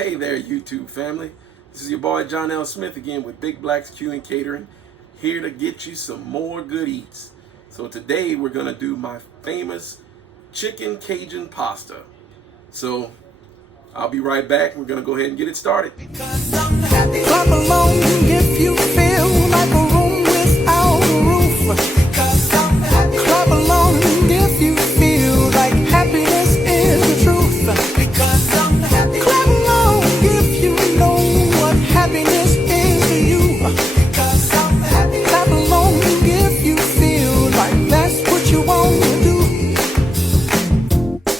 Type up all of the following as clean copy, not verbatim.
Hey there, YouTube family. This is your boy John L. Smith again with Big Black's Q and Catering, here to get you some more good eats. So today we're gonna do my famous chicken Cajun pasta. So I'll be right back. We're gonna go ahead and get it started. Clap along if you feel like a room without a roof. Clap along if you feel like happiness is the truth. Clap along if you know what happiness is to you. Clap along if you feel like that's what you want to do.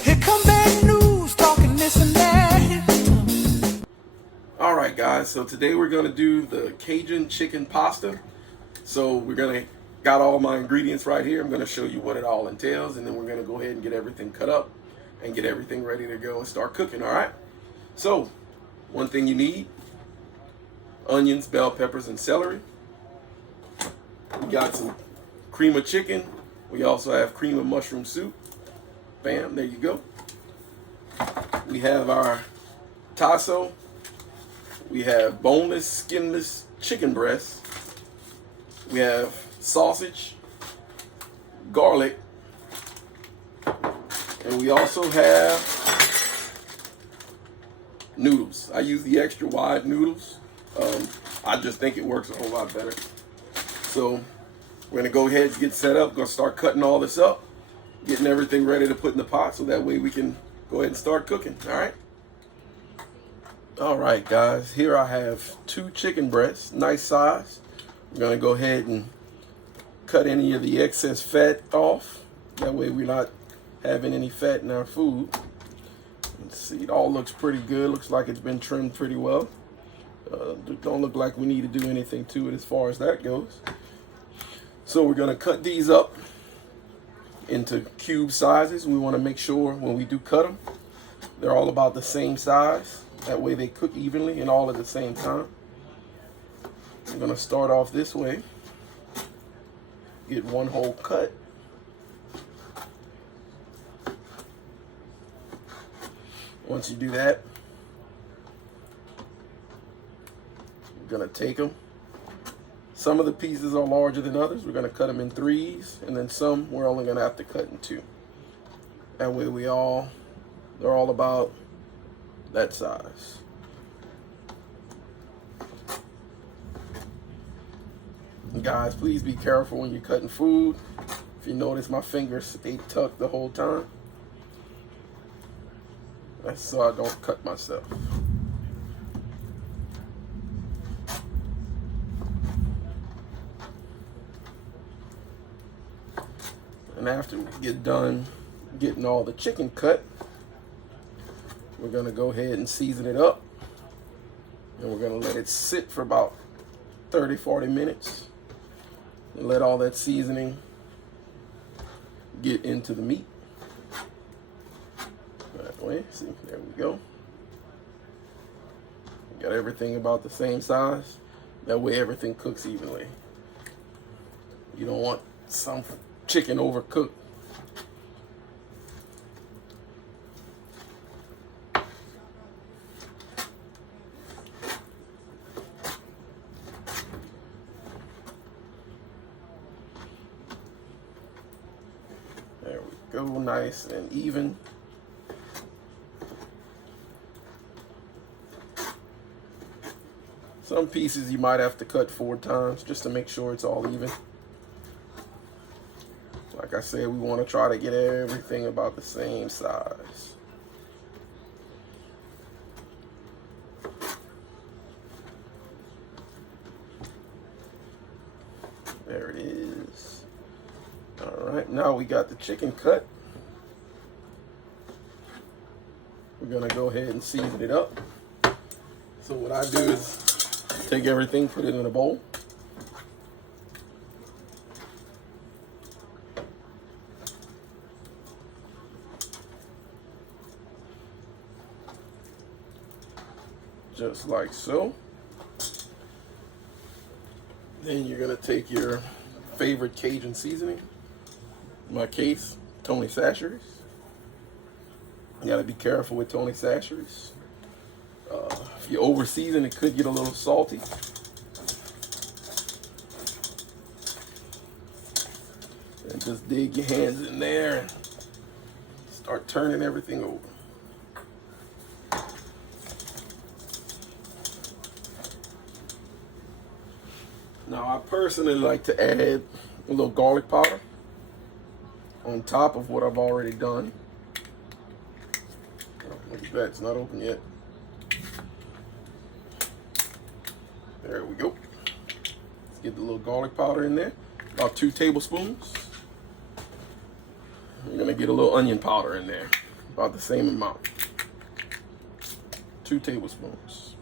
Here come bad news talking this and that. Alright guys, so today we're gonna do the Cajun chicken pasta. So got all my ingredients right here. I'm gonna show you what it all entails, and then we're gonna go ahead and get everything cut up and get everything ready to go and start cooking. All right, so one thing you need: onions, bell peppers, and celery. We got some cream of chicken. We also have cream of mushroom soup. Bam, there you go. We have our tasso. We have boneless, skinless chicken breast. We have sausage, garlic, and we also have noodles. I use the extra wide noodles. I just think it works a whole lot better. So we're gonna go ahead and get set up. Gonna start cutting all this up, getting everything ready to put in the pot, so that way we can go ahead and start cooking. All right. All right, guys. Here I have 2 chicken breasts, nice size. We're gonna go ahead and cut any of the excess fat off. That way we're not having any fat in our food. Let's see, it all looks pretty good. Looks like it's been trimmed pretty well. Don't look like we need to do anything to it as far as that goes. So we're gonna cut these up into cube sizes. We wanna make sure when we do cut them, they're all about the same size. That way they cook evenly and all at the same time. I'm gonna start off this way. Get one whole cut. Once you do that, we're gonna take them. Some of the pieces are larger than others. We're gonna cut them in 3s, and then some we're only gonna have to cut in 2. That way they're all about that size. Guys, please be careful when you're cutting food. If you notice, my fingers stay tucked the whole time. That's so I don't cut myself. And after we get done getting all the chicken cut, we're gonna go ahead and season it up. And we're gonna let it sit for about 30-40 minutes. And let all that seasoning get into the meat. That way, see, there we go. Got everything about the same size. That way everything cooks evenly. You don't want some chicken overcooked. There we go, nice and even. Some pieces you might have to cut 4 times just to make sure it's all even. Like I said, we want to try to get everything about the same size. There it is. All right, now we got the chicken cut. We're gonna go ahead and season it up. So what I do is take everything, put it in a bowl. Just like so. Then you're gonna take your favorite Cajun seasoning. In my case, Tony Chachere's. You gotta be careful with Tony Chachere's. If you over season, it could get a little salty. And just dig your hands in there and start turning everything over. Now, I personally like to add a little garlic powder on top of what I've already done. Oh, look at that, it's not open yet. There we go. Let's get the little garlic powder in there, about 2 tablespoons. We're gonna get a little onion powder in there, about the same amount, 2 tablespoons.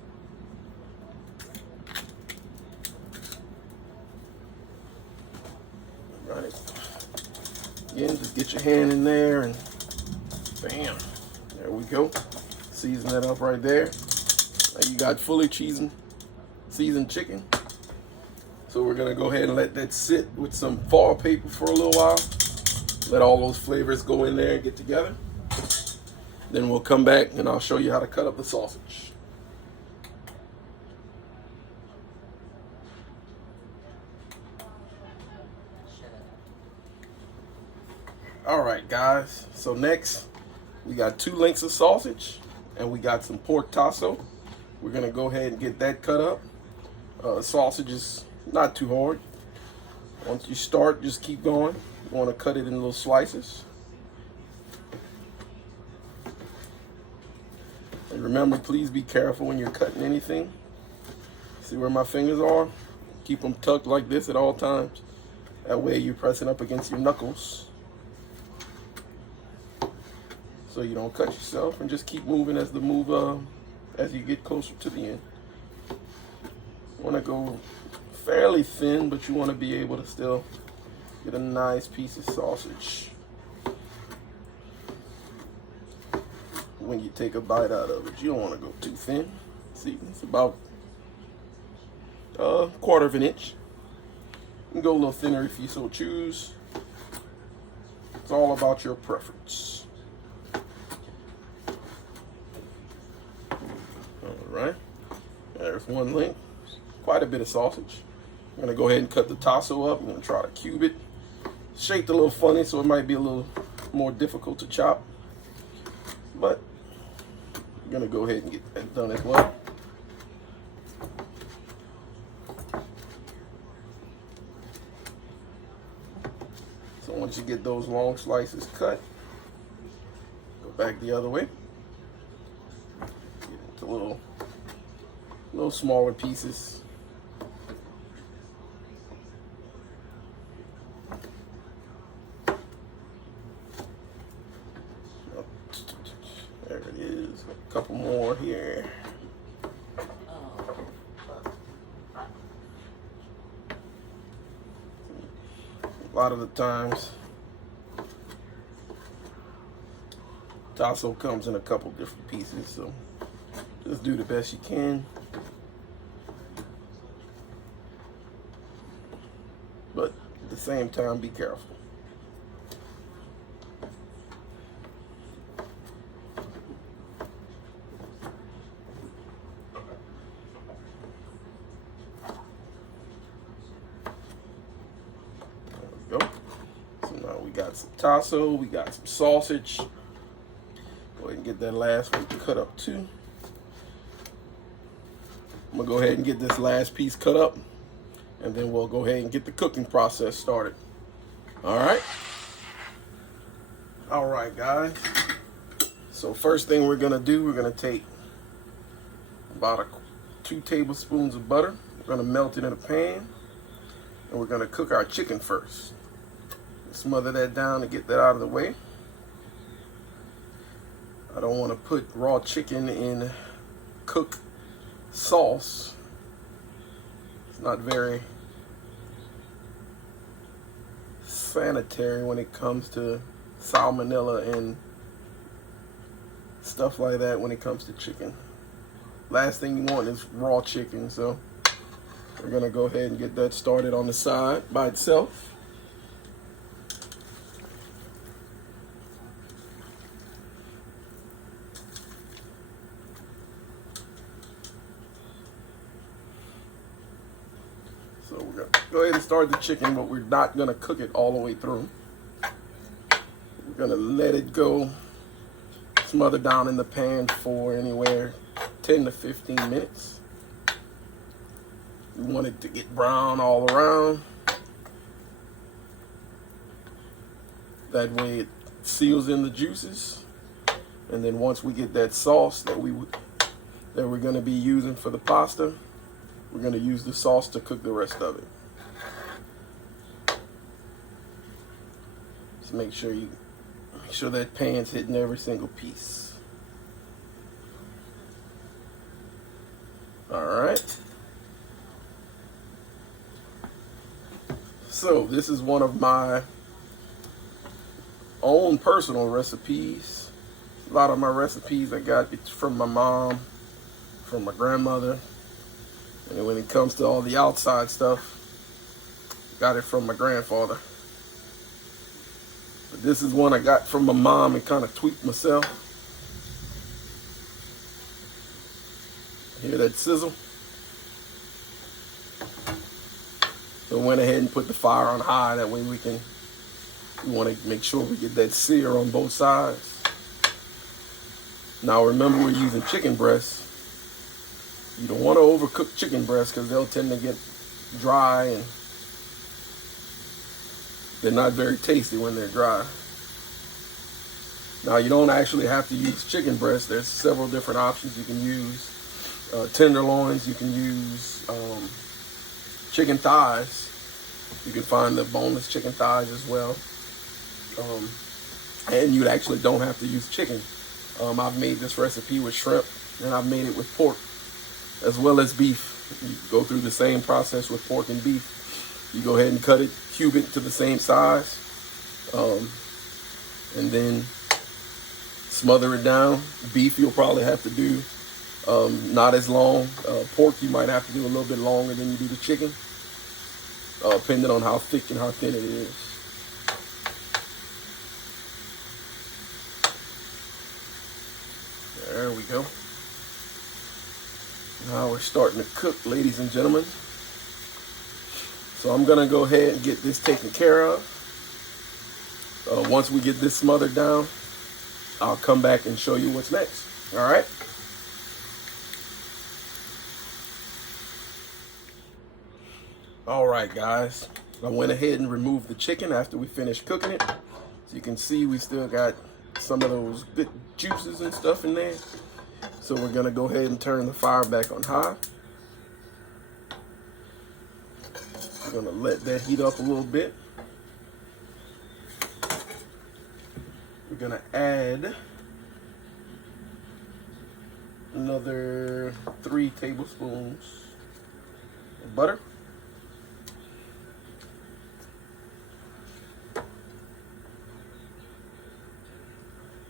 Right. Again, just get your hand in there and bam, there we go. Season that up right there. Now you got fully seasoned chicken. So we're gonna go ahead and let that sit with some foil paper for a little while. Let all those flavors go in there and get together. Then we'll come back and I'll show you how to cut up the sausage. All right, guys, so next we got 2 links of sausage and we got some pork tasso. We're gonna go ahead and get that cut up. Sausage is not too hard. Once you start, just keep going. You wanna cut it in little slices. And remember, please be careful when you're cutting anything. See where my fingers are? Keep them tucked like this at all times. That way you're pressing up against your knuckles, so you don't cut yourself, and just keep moving as you get closer to the end. You want to go fairly thin, but you want to be able to still get a nice piece of sausage when you take a bite out of it. You don't want to go too thin. See, it's about a 1/4 of an inch. You can go a little thinner if you so choose. It's all about your preference. Right, there's 1 link, quite a bit of sausage. I'm gonna go ahead and cut the tasso up. I'm gonna try to cube it. Shaped a little funny, so it might be a little more difficult to chop, but I'm gonna go ahead and get that done as well. So once you get those long slices cut, go back the other way. Get into little smaller pieces. There it is. A couple more here. A lot of the times, tasso comes in a couple different pieces, so just do the best you can. But at the same time, be careful. There we go. So now we got some tasso, we got some sausage. Go ahead and get that last one cut up too. I'm gonna go ahead and get this last piece cut up, and then we'll go ahead and get the cooking process started. All right, guys. So first thing we're gonna do, we're gonna take about 2 tablespoons of butter. We're gonna melt it in a pan, and we're gonna cook our chicken first. Smother that down to get that out of the way. I don't want to put raw chicken in cooked sauce. It's not very sanitary when it comes to salmonella and stuff like that when it comes to chicken. Last thing you want is raw chicken, so we're gonna go ahead and get that started on the side by itself. go ahead and start the chicken, but we're not gonna cook it all the way through. We're gonna let it go, smother down in the pan for anywhere 10 to 15 minutes. We want it to get brown all around. That way it seals in the juices. And then once we get that sauce that we're gonna be using for the pasta, we're gonna use the sauce to cook the rest of it. Just make sure that pan's hitting every single piece. All right. So this is one of my own personal recipes. A lot of my recipes I got from my mom, from my grandmother, and when it comes to all the outside stuff, got it from my grandfather. But this is one I got from my mom and kind of tweaked myself. Hear that sizzle? So I went ahead and put the fire on high. That way we want to make sure we get that sear on both sides. Now remember, we're using chicken breasts. You don't want to overcook chicken breasts because they'll tend to get dry and they're not very tasty when they're dry. Now you don't actually have to use chicken breasts. There's several different options you can use. Tenderloins, you can use chicken thighs. You can find the boneless chicken thighs as well. And you actually don't have to use chicken. I've made this recipe with shrimp, and I've made it with pork as well as beef. You go through the same process with pork and beef. You go ahead and cut it, cube it to the same size, and then smother it down. Beef you'll probably have to do not as long. Pork you might have to do a little bit longer than you do the chicken, depending on how thick and how thin it is. There we go. Now we're starting to cook, ladies and gentlemen. So I'm gonna go ahead and get this taken care of. Once we get this smothered down, I'll come back and show you what's next. All right. All right, guys. I went ahead and removed the chicken after we finished cooking it. So you can see we still got some of those good juices and stuff in there. So we're gonna go ahead and turn the fire back on high. We're gonna let that heat up a little bit. We're gonna add another 3 tablespoons of butter.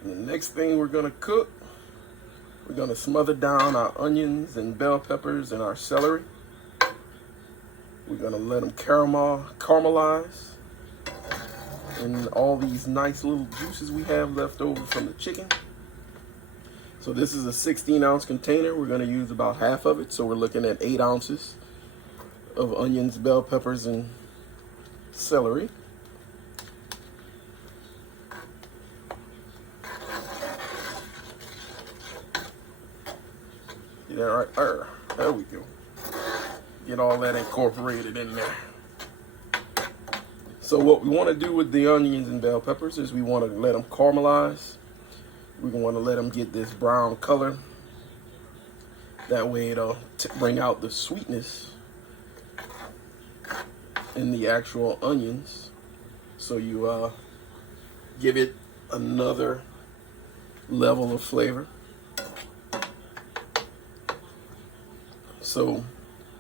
And the next thing we're gonna cook, we're gonna smother down our onions and bell peppers and our celery. We're gonna let them caramelize. And all these nice little juices we have left over from the chicken. So this is a 16-ounce container. We're gonna use about half of it. So we're looking at 8 ounces of onions, bell peppers, and celery. See that right there? There we go. Get all that incorporated in there. So what we want to do with the onions and bell peppers is we want to let them caramelize. We want to let them get this brown color. That way it'll bring out the sweetness in the actual onions. So you give it another level of flavor. So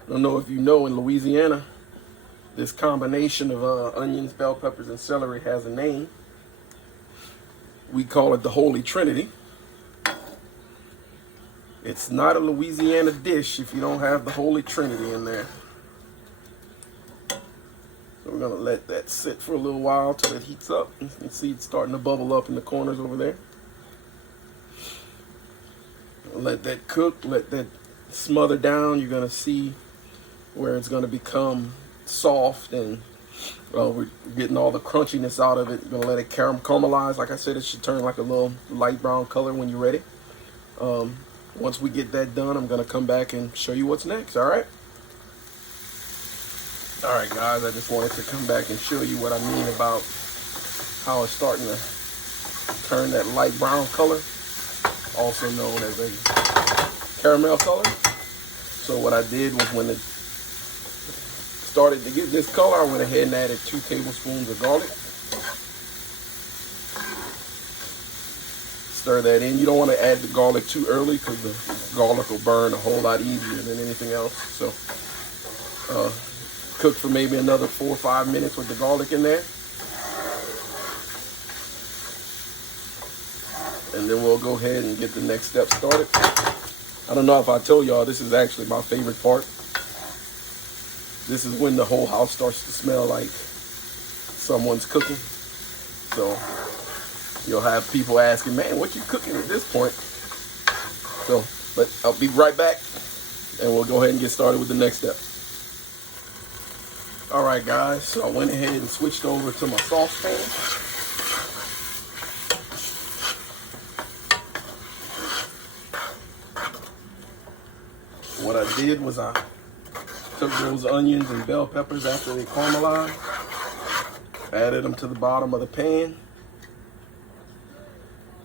I don't know if you know, in Louisiana, this combination of onions, bell peppers, and celery has a name. We call it the Holy Trinity. It's not a Louisiana dish if you don't have the Holy Trinity in there. So we're gonna let that sit for a little while till it heats up. You can see it's starting to bubble up in the corners over there. Let that cook, let that smother down. You're gonna see where it's gonna become soft, and we're getting all the crunchiness out of it. We're gonna let it caramelize. Like I said, it should turn like a little light brown color when you're ready. Once we get that done, I'm gonna come back and show you what's next. All right. All right, guys. I just wanted to come back and show you what I mean about how it's starting to turn that light brown color, also known as a caramel color. So what I did was, when it started to get this color, I went ahead and added 2 tablespoons of garlic. Stir that in. You don't want to add the garlic too early, because the garlic will burn a whole lot easier than anything else. So cook for maybe another 4 or 5 minutes with the garlic in there. And then we'll go ahead and get the next step started. I don't know if I told y'all, this is actually my favorite part. This is when the whole house starts to smell like someone's cooking. So you'll have people asking, man, what you cooking at this point? So, but I'll be right back, and we'll go ahead and get started with the next step. All right, guys, so I went ahead and switched over to my saucepan. What I did was I took those onions and bell peppers after they caramelized, added them to the bottom of the pan,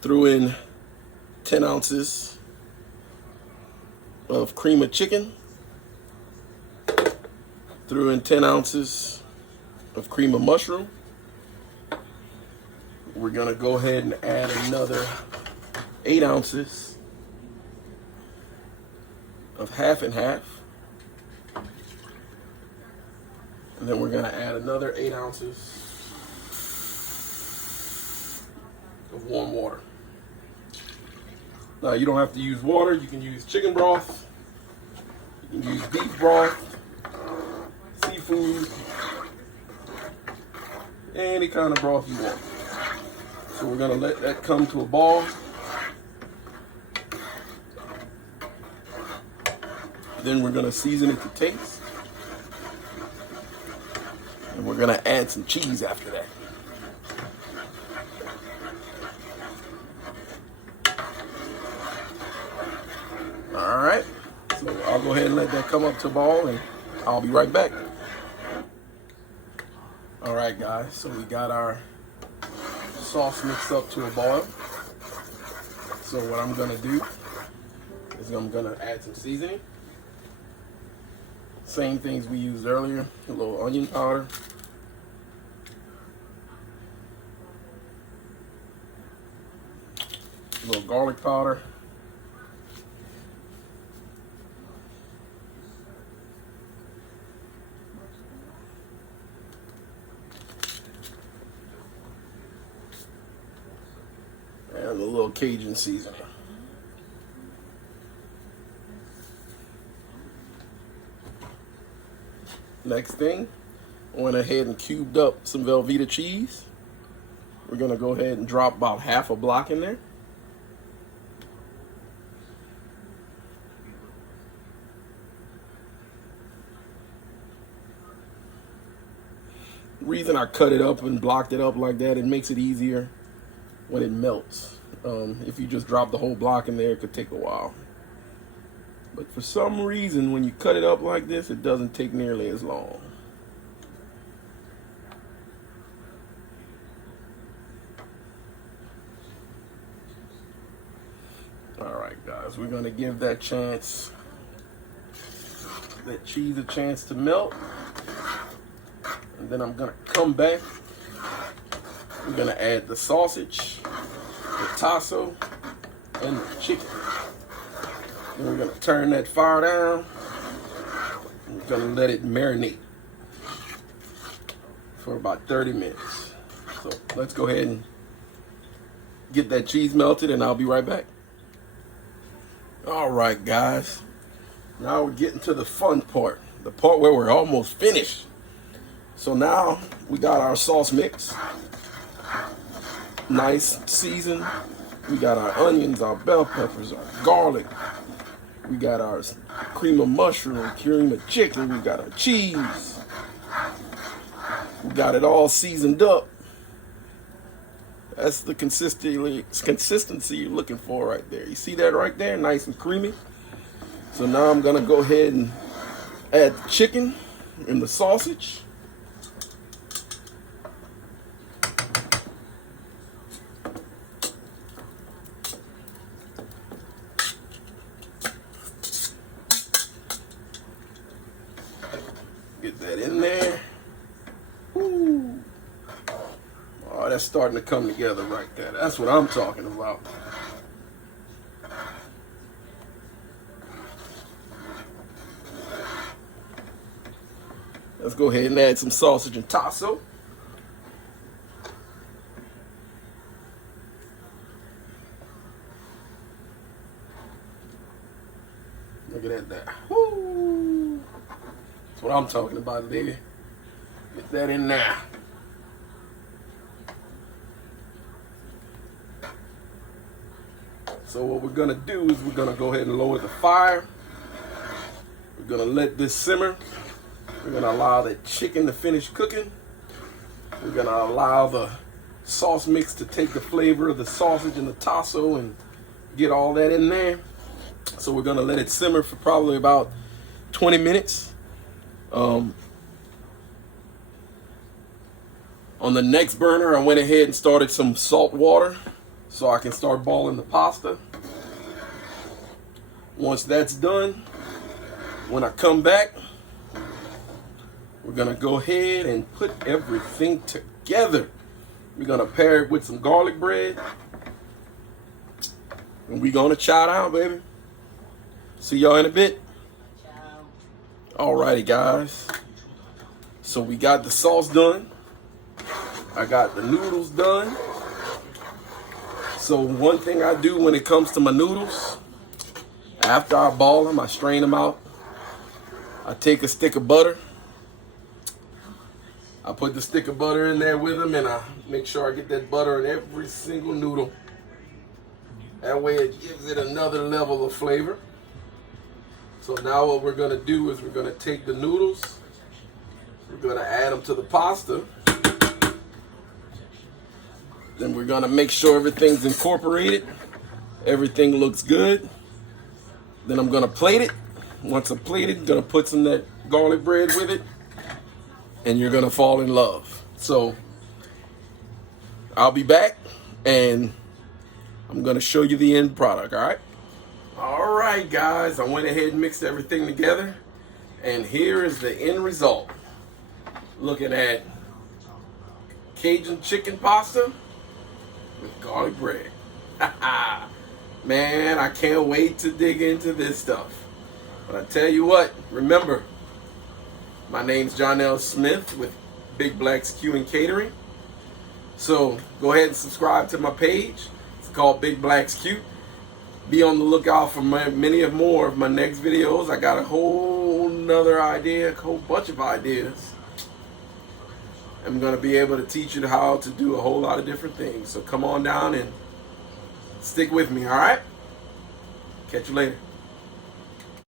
threw in 10 ounces of cream of chicken, threw in 10 ounces of cream of mushroom. We're gonna go ahead and add another 8 ounces of half and half. And then we're gonna add another 8 ounces of warm water. Now, you don't have to use water. You can use chicken broth, you can use beef broth, seafood, any kind of broth you want. So we're gonna let that come to a ball. Then we're gonna season it to taste. And we're gonna add some cheese after that. All right, so I'll go ahead and let that come up to a ball, and I'll be right back. All right, guys, so we got our sauce mixed up to a boil. So what I'm gonna do is I'm gonna add some seasoning. Same things we used earlier, a little onion powder, a little garlic powder, and a little Cajun seasoning. Next thing, I went ahead and cubed up some Velveeta cheese. We're gonna go ahead and drop about half a block in there. The reason I cut it up and blocked it up like that, it makes it easier when it melts. If you just drop the whole block in there, it could take a while. But for some reason, when you cut it up like this, it doesn't take nearly as long. All right, guys, we're gonna give that cheese a chance to melt. And then I'm gonna come back. We're gonna add the sausage, the tasso, and the chicken. Then we're gonna turn that fire down. We're gonna let it marinate for about 30 minutes. So let's go ahead and get that cheese melted, and I'll be right back. All right, guys. Now we're getting to the fun part, the part where we're almost finished. So now we got our sauce mix, nice seasoned. We got our onions, our bell peppers, our garlic. We got our cream of mushroom, cream of chicken. We got our cheese. We got it all seasoned up. That's the consistency you're looking for right there. You see that right there? Nice and creamy. So now I'm gonna go ahead and add the chicken and the sausage. Get that in there. Woo. Oh, that's starting to come together right there. That's what I'm talking about. Let's go ahead and add some sausage and tasso. Look at that. Woo. That's what I'm talking about, baby. Get that in there. So what we're gonna do is we're gonna go ahead and lower the fire. We're gonna let this simmer. We're gonna allow the chicken to finish cooking. We're gonna allow the sauce mix to take the flavor of the sausage and the tasso and get all that in there. So we're gonna let it simmer for probably about 20 minutes. On the next burner, I went ahead and started some salt water so I can start balling the pasta. Once that's done, when I come back, we're gonna go ahead and put everything together. We're gonna pair it with some garlic bread. And we're gonna chow down, baby. See y'all in a bit. Alrighty, guys. So we got the sauce done. I got the noodles done. So one thing I do when it comes to my noodles, after I ball them, I strain them out. I take a stick of butter. I put the stick of butter in there with them, and I make sure I get that butter in every single noodle. That way it gives it another level of flavor. So now what we're gonna do is we're gonna take the noodles, we're gonna add them to the pasta. Then we're gonna make sure everything's incorporated. Everything looks good. Then I'm gonna plate it. Once I plate it, I'm gonna put some of that garlic bread with it, and you're gonna fall in love. So I'll be back and I'm gonna show you the end product, all right? All right, guys, I went ahead and mixed everything together, and here is the end result. Looking at Cajun chicken pasta with garlic bread. Man, I can't wait to dig into this stuff. But I tell you what, remember, my name's John L. Smith with Big Black's Q and Catering. So go ahead and subscribe to my page. It's called Big Black's Q. Be on the lookout for many more of my next videos. I got a whole nother idea, a whole bunch of ideas. I'm going to be able to teach you how to do a whole lot of different things. So come on down and stick with me, all right? Catch you later.